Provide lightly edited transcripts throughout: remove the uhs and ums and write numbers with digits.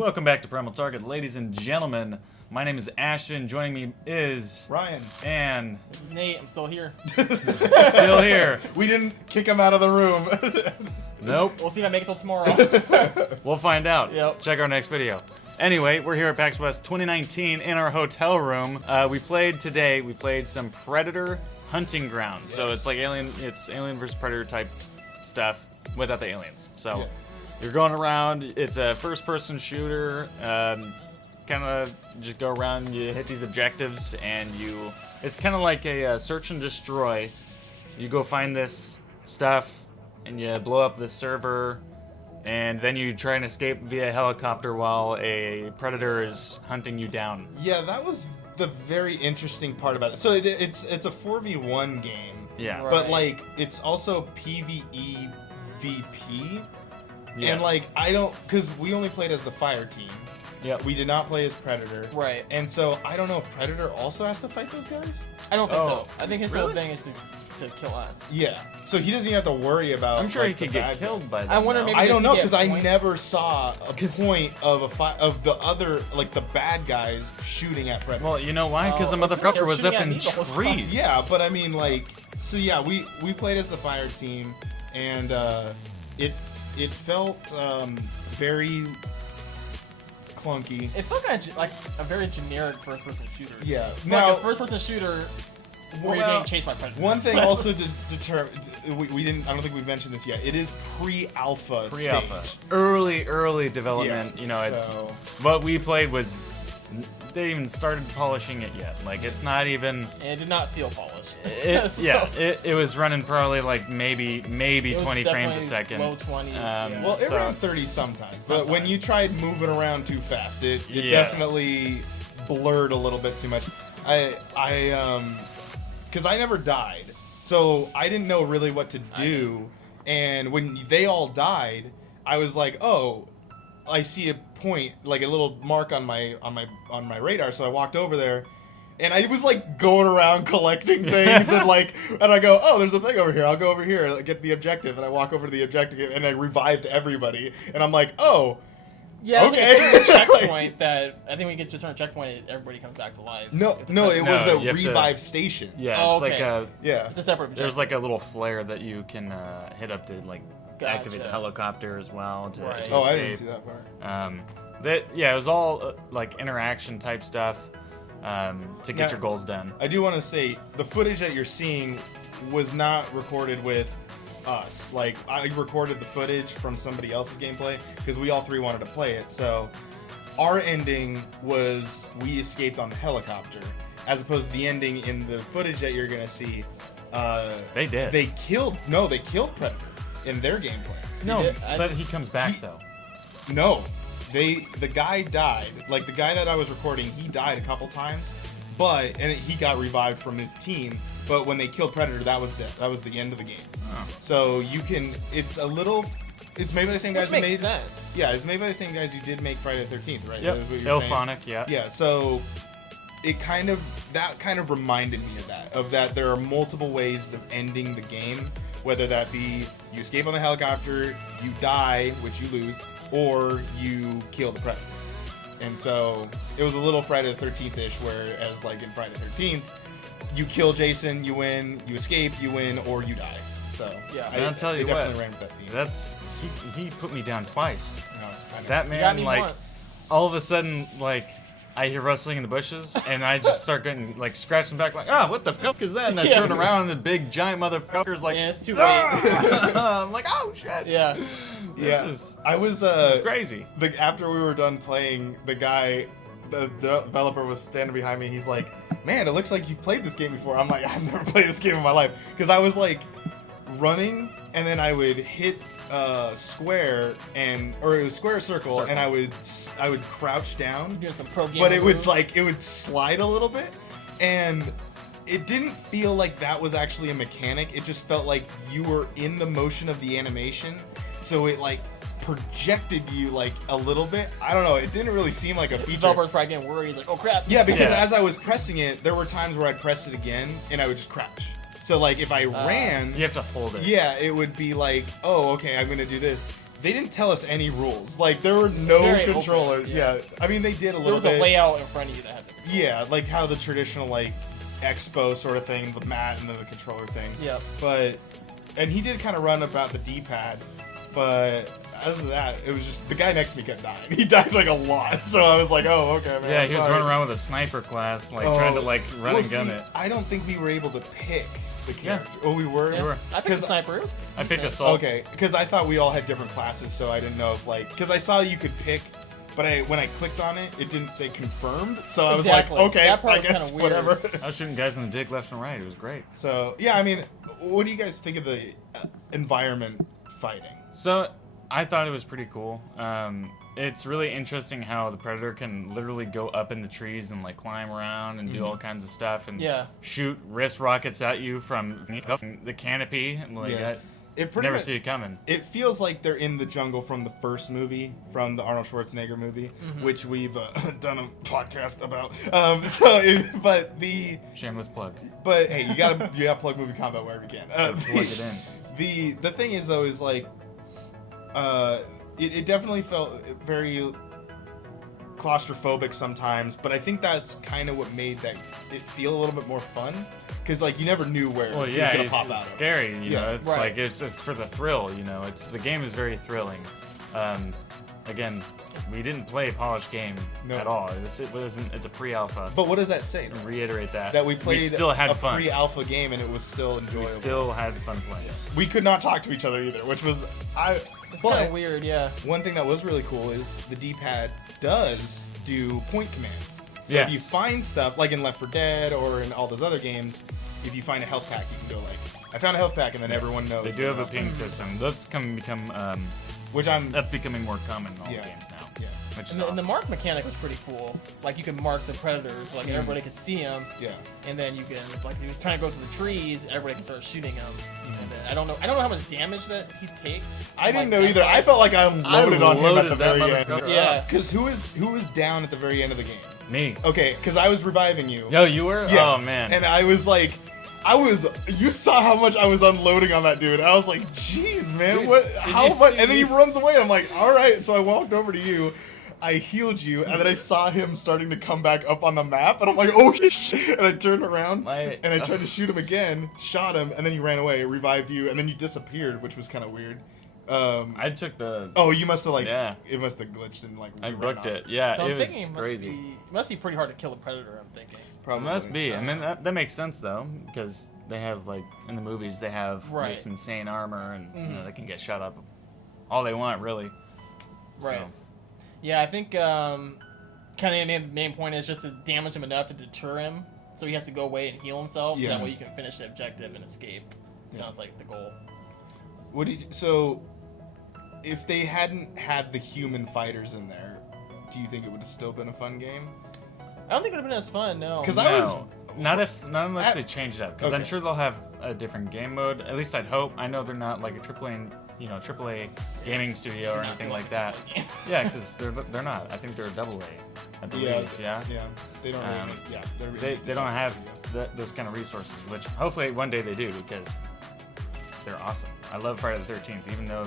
Welcome back to Primal Target, ladies and gentlemen. My name is Ashton. Joining me is Ryan. and This is Nate. I'm still here. still here. We didn't kick him out of the room. Nope. We'll see if I make it till tomorrow. We'll find out. Yep. Check our next video. Anyway, we're here at PAX West 2019 in our hotel room. We played some Predator Hunting Ground. So it's like Alien versus Predator type stuff without the aliens. So you're going around. It's a first-person shooter. Kind of just go around. You hit these objectives, and it's kind of like a search and destroy. You go find this stuff, and you blow up this server. And then you try and escape via helicopter while a predator is hunting you down. Yeah, that was the very interesting part about it. So it's a 4v1 game. Yeah. Right. But like it's also PvE VP. Yes. And like because we only played as the fire team. Yep. We did not play as Predator. Right. And so I don't know if Predator also has to fight those guys. I don't think Oh, so. I think his really? whole thing is to kill us. Yeah. So he doesn't even have to worry about. I'm sure like, he could the get bad killed guys. by that. I wonder maybe I don't know Does he because get I points? never saw a 'Cause- point of the other like the bad guys shooting at Predator. Well, you know why? Because the Oh, it's like motherfucker they're was up shooting at in me the whole time. trees. Yeah, but I mean, like, so yeah, we played as the fire team, and it felt very clunky. It felt kind of like a very generic first-person shooter. Yeah. Like Now, a first-person shooter where you're Well, getting chased by predators. one thing also to determine, we didn't. I don't think we've mentioned this yet. It is pre-alpha. Pre-alpha. stage. Early development. Yeah, You know, it's so- what we played was. They even started polishing it yet. Like it's not even. And it did not feel polished. So, It was running probably like maybe it was 20 frames a definitely second. Low 20s. Um, Well, it So- ran 30 sometimes, but when Sometimes. you tried moving around too fast, it Yes. definitely blurred a little bit too much. Because I never died, so I didn't know really what to do. And when they all died, I was like, oh, I see a point, like a little mark on my radar. So I walked over there. And I was like going around collecting things and I go, oh, there's a thing over here. I'll go over here, get the objective. And I walk over to the objective and I revived everybody. And I'm like, oh, Yeah, it's okay. like a certain checkpoint that I think when you get to a certain checkpoint, everybody comes back to life. no, it No, was you a have to- revive station. Yeah, Oh, it's like okay. a. Yeah. It's a separate There's objective. like a little flare that you can hit up to like activate the Gotcha. helicopter as well to, Right. to Oh, escape. I didn't see that part. It was all like interaction type stuff to get Now- your goals done. I do want to say the footage that you're seeing was not recorded with us. Like, I recorded the footage from somebody else's gameplay because we all three wanted to play it. So our ending was we escaped on the helicopter, as opposed to the ending in the footage that you're gonna see. They did. They killed Predator in their gameplay. No, did- I- but he comes back He- though. No, the guy died. Like the guy that I was recording, he died a couple times, and he got revived from his team. But when they killed Predator, that was the end of the game. Oh. So you can. It's made by the same guys Which who makes made. sense. Yeah, it's made by the same guys who did make Friday the 13th, right? Yep. That's what you're saying? Ilphonic, yeah. Yeah. So it kind of reminded me of that. There are multiple ways of ending the game, whether that be you escape on the helicopter, you die, which you lose, or you kill the predator. And so it was a little Friday the 13th-ish, whereas like in Friday the 13th, you kill Jason, you win, you escape, you win, or you die. So Yeah. And I'll tell you they what, definitely ran with that theme. That's he put me down twice. No, I know. That You man, got me like, once. all of a sudden, like, I hear rustling in the bushes, and I just start getting, like, scratching back, like, what the fuck is that? And I Yeah. turn around, and the big, giant motherfucker's like, Yeah, it's too late. I'm like, oh, shit. Yeah. This Yeah, is I was crazy. after we were done playing, the developer was standing behind me. He's like, "Man, it looks like you've played this game before." I'm like, "I've never played this game in my life," because I was like running, and then I would hit square or it was square or circle, and I would crouch down, Doing some pro game. but it would slide a little bit, and it didn't feel like that was actually a mechanic. It just felt like you were in the motion of the animation, so it like projected you like a little bit. I don't know. It didn't really seem like a The feature. developer's probably getting worried. He's like, oh crap. Yeah, because Yeah. as I was pressing it, there were times where I'd press it again and I would just crouch. So like if I ran, You have to hold it. yeah, it would be like, oh, okay, I'm gonna do this. they didn't tell us any rules. Like there were no Very open, controllers. yeah. Yeah. I mean they did a There little was bit. a layout in front of you that had the Yeah, like how the traditional like expo sort of thing, the mat and then the controller thing. Yep. But and he did kind of run about the D-pad, but other than that, it was just the guy next to me kept dying. He died like a lot, so I was like, oh, okay, man. Yeah, I'm he was sorry. running around with a sniper class, like trying to like run and gun see, it. I don't think we were able to pick the Yeah. character. Oh, we were. Yeah. were. I picked a 'Cause- sniper. I picked Decent. assault. Okay, because I thought we all had different classes, so I didn't know if like because I saw you could pick, but when I clicked on it, it didn't say confirmed, so I was Exactly. like, okay, That part I was guess kinda weird. whatever. I was shooting guys in the dick left and right. It was great. So yeah, I mean, what do you guys think of the environment fighting? So I thought it was pretty cool. It's really interesting how the Predator can literally go up in the trees and like climb around and do all kinds of stuff and Yeah. shoot wrist rockets at you from the canopy. And like Yeah. I It pretty never much, see it coming. It feels like they're in the jungle from the first movie, from the Arnold Schwarzenegger movie, which we've done a podcast about. Shameless plug. But hey, you gotta plug movie combat wherever you can. Plug it in. The thing is though is like, it definitely felt very claustrophobic sometimes, but I think that's kind of what made it feel a little bit more fun, because like you never knew where Well, he was yeah, gonna it's, pop out. it's of. scary. You Yeah, know, it's right. like it's for the thrill. You know, the game is very thrilling. Again, we didn't play a polished game No. at all. It's a pre-alpha. But what does that say? To reiterate that. That we played still had a fun. pre-alpha game and it was still enjoyable. We still had fun playing. We could not talk to each other either, which was It's kind But of weird, yeah. one thing that was really cool is the D-pad does do point commands. So Yes. if you find stuff like in Left 4 Dead or in all those other games, if you find a health pack, you can go like, I found a health pack, and then everyone knows. They do have a ping system. That's Which I'm. that's becoming more common in all Yeah. games now. Yeah. Which is And the awesome. mark mechanic was pretty cool. Like you can mark the predators, like everybody could see them, Yeah. and then you can like if he was trying to go through the trees, everybody can start shooting him. And then I don't know how much damage that he takes. I didn't Like, know that either. I fight. felt like I loaded on him at loaded the that very end. motherfucker Yeah. Because who was down at the very end of the game? Me. Okay, because I was reviving you. Yo, you were? Yeah. Oh man. And I was like, you saw how much I was unloading on that dude. I was like, jeez, man, Dude, what? did How you much? see And then he me? runs away. I'm like, all right. So I walked over to you. I healed you, and then I saw him starting to come back up on the map, and I'm like, oh shit! And I turned around, and I tried to shoot him again, shot him, and then he ran away, revived you, and then you disappeared, which was kind of weird. I took the. Oh, you must have like, Yeah. it must have glitched and like. I ran booked off. it. Yeah, So it I'm was thinking crazy. it must be pretty hard to kill a predator. I'm thinking. Probably. It must be. I mean, that makes sense though, because they have like in the movies they have Right. this insane armor, and you know Mhm. they can get shot up all they want, really. Right. So, Yeah, I think kind of the main point is just to damage him enough to deter him, so he has to go away and heal himself. So Yeah. that way you can finish the objective and escape. Sounds like the goal. What did so? If they hadn't had the human fighters in there, do you think it would have still been a fun game? I don't think it would have been as fun. No. 'Cause I was- no, not unless At- they change it up, because I'm Okay. sure they'll have a different game mode. At least I'd hope. I know they're not like a AAA gaming studio or anything like that. Yeah, because they're not. I think they're a AA. I believe. Yeah. Yeah. They don't. Really, Um, yeah. They don't have those kind of resources, which hopefully one day they do, because they're awesome. I love Friday the 13th, even though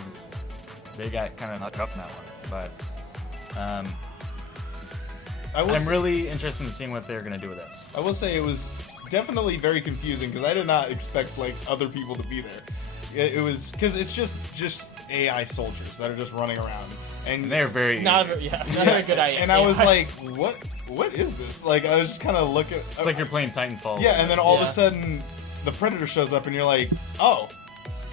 they got kind of knocked off in that one. But I'm really interested in seeing what they're gonna do with this. I will say it was definitely very confusing because I did not expect like other people to be there. It was because it's just AI soldiers that are just running around, and They're very not easy. not a very good idea. And I was like, what is this? Like I was just kind of looking. It's like you're playing Titanfall. Yeah, and then all of Yeah. a sudden the Predator shows up, and you're like, oh,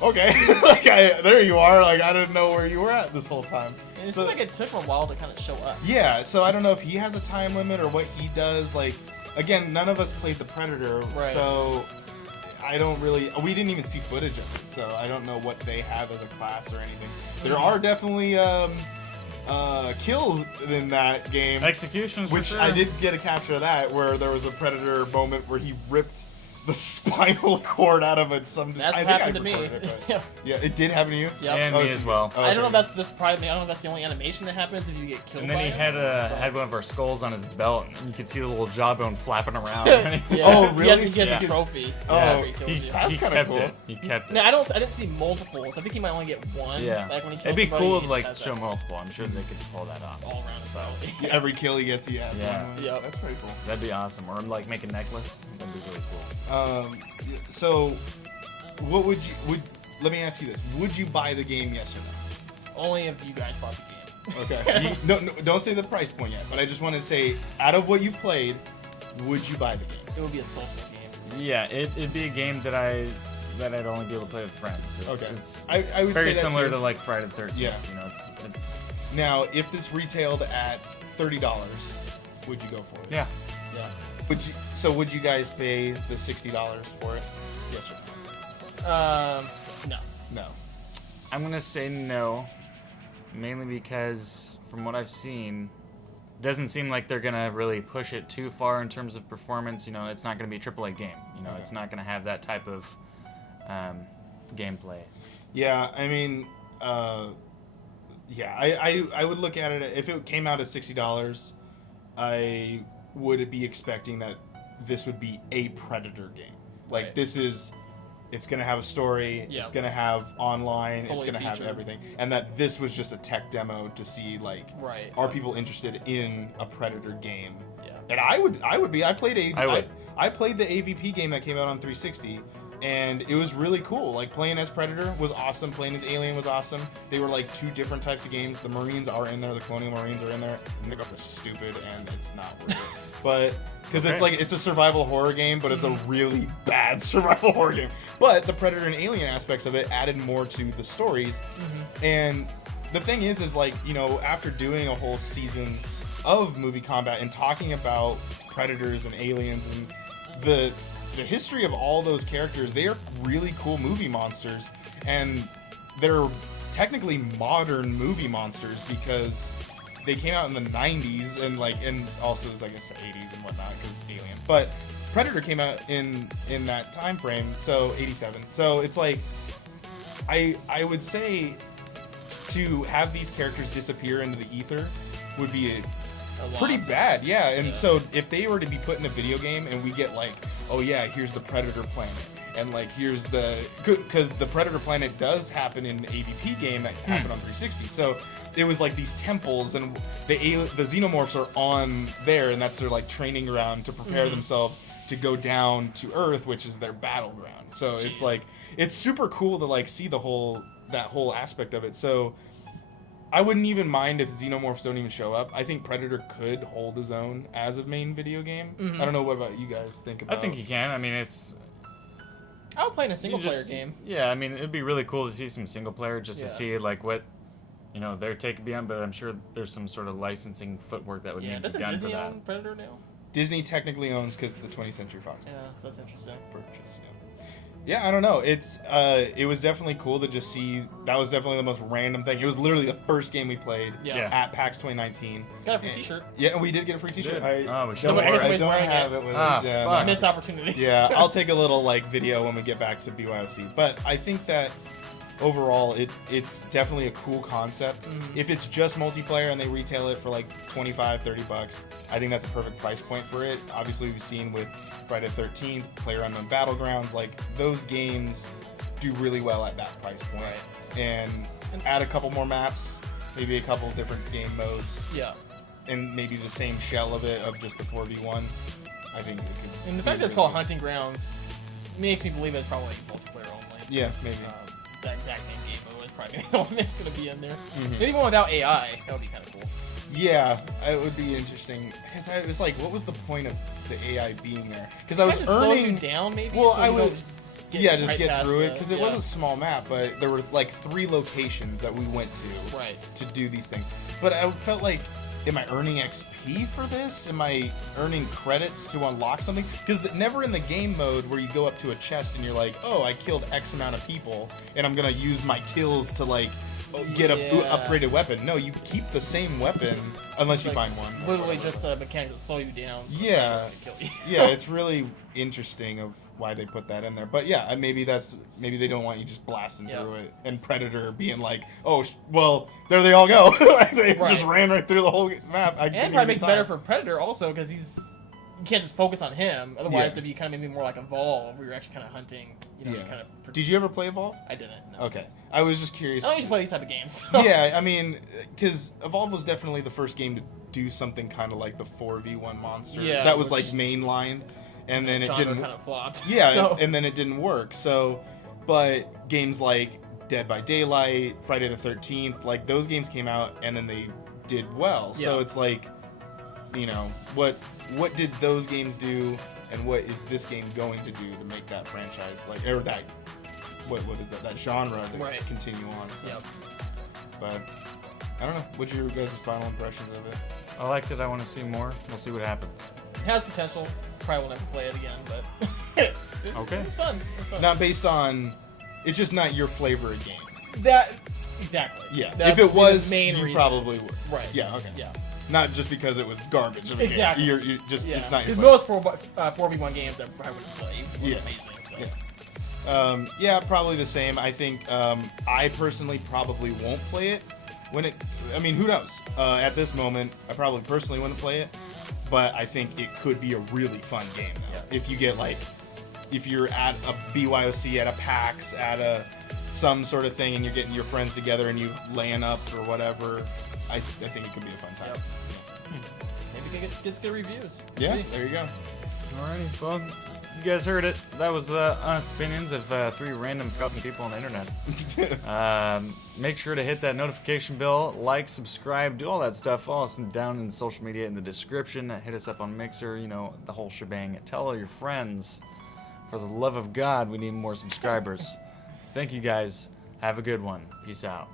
okay, like there you are. Like I didn't know where you were at this whole time. And it So- seems like it took him a while to kind of show up. Yeah, so I don't know if he has a time limit or what he does. Like, again, none of us played the Predator, Right. so I don't really. We didn't even see footage of it, so I don't know what they have as a class or anything. There are definitely kills in that game, Executions, for which sure. I did get a capture of that, where there was a Predator moment where he ripped the spinal cord out of it. That's I what think happened to I me. recorded it, but- Yeah. Yeah, it did happen to you. Yep. And Oh, me so- as well. oh, I don't know if okay. that's just probably. I don't know if that's the only animation that happens if you get killed. And then by he it, had but- had one of our skulls on his belt, and you could see the little jawbone flapping around. Yeah. Oh, He really? has, he has Yeah. a trophy. Oh, after he killed he, you. That's he kinda kept cool. it. He kept it. No, I didn't see multiples. I think he might only get one. Yeah. Like when he kills It'd be somebody, cool he to like has show that multiple. I'm sure they could pull that off. all around his body. Yeah, every kill he gets, yeah. Yeah. That's pretty cool. That'd be awesome. Or like make a necklace. That'd be really cool. So, what would you let me ask you this: would you buy the game? Yes or Only if you guys bought the game. no? Okay. No, don't say the price point yet. But I just want to say, out of what you've played, would you buy the game? It would be a social game. Yeah, it'd be a game that I'd only be able to play with friends. It's, Okay. It's I would very say that similar too. to like Friday the 13th. Yeah. You know, it's Now, if this retailed at $30, would you go for it? yeah. Yeah. Would you guys pay the $60 for it? Yes or No. no? No. I'm gonna say no, mainly because from what I've seen, it doesn't seem like they're gonna really push it too far in terms of performance. You know, it's not gonna be a AAA game. You know, Okay. it's not gonna have that type of gameplay. Yeah, I mean, yeah, I would look at it if it came out at $60. I would be expecting that this would be a Predator game. Like Right. this is, it's gonna have a story. Yeah. It's gonna have online. Fully it's gonna have featured. everything, and that this was just a tech demo to see like, Right. are people interested in a Predator game? Yeah. And I would be. I played I would. I played the AVP game that came out on 360, and it was really cool. Like playing as Predator was awesome. Playing as Alien was awesome. They were like two different types of games. The Marines are in there. The Colonial Marines are in there. And they're just stupid, and it's not worth it. But because Okay. it's like it's a survival horror game, but it's a really bad survival horror game. But the Predator and Alien aspects of it added more to the stories. And the thing is like, you know, after doing a whole season of movie combat and talking about predators and aliens and the history of all those characters, they are really cool movie monsters, and they're technically modern movie monsters because they came out in the 90s and also I guess the 80s and whatnot because Alien. But Predator came out in that time frame, so 87. So it's like I would say to have these characters disappear into the ether would be pretty loss. bad, yeah. And Yeah. so if they were to be put in a video game and we get like, oh yeah, here's the Predator planet, and like here's because the Predator planet does happen in the AVP game that happened on 360. So it was like these temples, and the xenomorphs are on there, and that's their like training ground to prepare themselves to go down to Earth, which is their battleground. So it's Jeez. like it's super cool to like see that whole aspect of it. So I wouldn't even mind if xenomorphs don't even show up. I think Predator could hold his own as a main video game. I don't know what about you guys think about. I think you can. I mean, it's I would play in a single you player just- game. Yeah, I mean, it'd be really cool to see some single player just Yeah. to see like what their take beyond. But I'm sure there's some sort of licensing footwork that would Yeah. need to be Doesn't done Disney for that. own Predator now? Disney technically owns because of the 20th Century Fox Yeah, so that's interesting. purchase. Yeah, I don't know. It was definitely cool to just see. That was definitely the most random thing. It was literally the first game we played Yeah. at PAX 2019. Got a free And- T-shirt. Yeah, and we did get a free T-shirt. did? Oh, we should don't, have worn it. I Somebody's don't wearing have it. it with Ah, us. Yeah, fuck. Missed opportunity. Yeah, I'll take a little like video when we get back to BYOC. But I think that overall it's definitely a cool concept. If it's just multiplayer and they retail it for like $25-$30, I think that's a perfect price point for it. Obviously we've seen with Friday the 13th, PlayerUnknown Battlegrounds, like those games do really well at that price point. And add a couple more maps, maybe a couple different game modes, Yeah. and maybe the same shell of it of just the 4v1. I think it could And the be fact that it's really called good. Hunting Grounds makes me believe it's probably multiplayer only. Yeah, maybe. That exact same game mode is probably the one that's going to be in there. Mm-hmm. Maybe one without AI. That would be kind of cool. Yeah, it would be interesting. Because I was like, what was the point of the AI being there? Because I was Kinda slows you earning. down, maybe. Well, so I you don't was. just Just right get past through it. the- Because it was a small map, but there were like 3 locations that we went to Right. to do these things. But I felt like, am I earning XP for this? Am I earning credits to unlock something? Because never in the game mode where you go up to a chest and you're like, oh, I killed X amount of people, and I'm gonna use my kills to like get a Yeah. upgraded weapon. No, you keep the same weapon unless you Like, find one. Literally just a mechanic that slow you down. So Yeah. it's not gonna kill you. Yeah, it's really interesting of why they put that in there. But yeah, maybe they don't want you just blasting Yeah. through it, and Predator being like, oh well, there they all go. Like, they just ran right through the whole map. And probably makes it better for Predator also because you can't just focus on him. Otherwise, Yeah. it'd be kind of maybe more like Evolve, where you're actually kind of hunting. You know, Yeah. you kind of. Did you ever play Evolve? I didn't. No. Okay, I was just curious. I don't usually play these type of games. Yeah, I mean, because Evolve was definitely the first game to do something kind of like the 4v1 monster. Yeah, that was which- like mainlined, and then it genre didn't. kind of flopped. Yeah, So, and then it didn't work. So, but games like Dead by Daylight, Friday the 13th, like those games came out and then they did well. So Yeah. it's like, you know, what did those games do, and what is this game going to do to make that franchise like, or that what is that genre to Right. continue on? So, Yep. But I don't know. What's your guys' final impressions of it? I liked it. I want to see more. We'll see what happens. It has potential. Probably will never play it again, but Okay. It's fun. It's fun. Not based on. It's just not your flavor of game. That exactly. Yeah. That If it would be the was, main you reason. probably would. Right. Yeah. Okay. Yeah. Not just because it was garbage. Of a game. Exactly. You're just Yeah. it's not your Because flavor. most 4v1 games that I would play were Yeah. amazing. So. Yeah. Yeah, probably the same. I think I personally probably won't play it when it. I mean, who knows? At this moment, I probably personally wouldn't play it, but I think it could be a really fun game though. Yeah. If you get like, if you're at a BYOC, at a PAX, at a some sort of thing, and you're getting your friends together and you laying up or whatever, I think it could be a fun time. Maybe it gets good reviews. Yeah, See? there you go. Alrighty, well, you guys heard it. That was the honest opinions of 3 random fucking people on the internet. Make sure to hit that notification bell, like, subscribe, do all that stuff. Follow us down in social media in the description. Hit us up on Mixer, you know, the whole shebang. Tell all your friends. For the love of God, we need more subscribers. Thank you guys. Have a good one. Peace out.